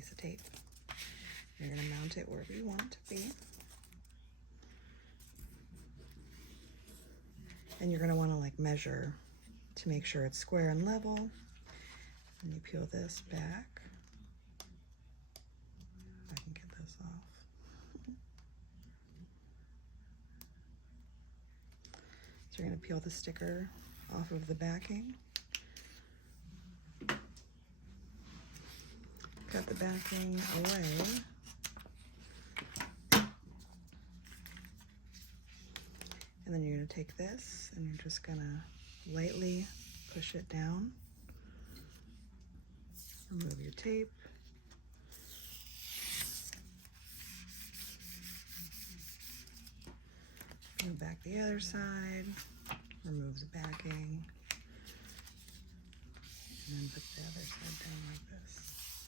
piece of tape. You're going to mount it wherever you want it to be. And you're going to want to like measure to make sure it's square and level. And you peel this back. If I can get this off. So you're going to peel the sticker off of the backing. Cut the backing away. And then you're going to take this and you're just going to lightly push it down. Remove your tape. Move back the other side. Remove the backing. And then put the other side down like this.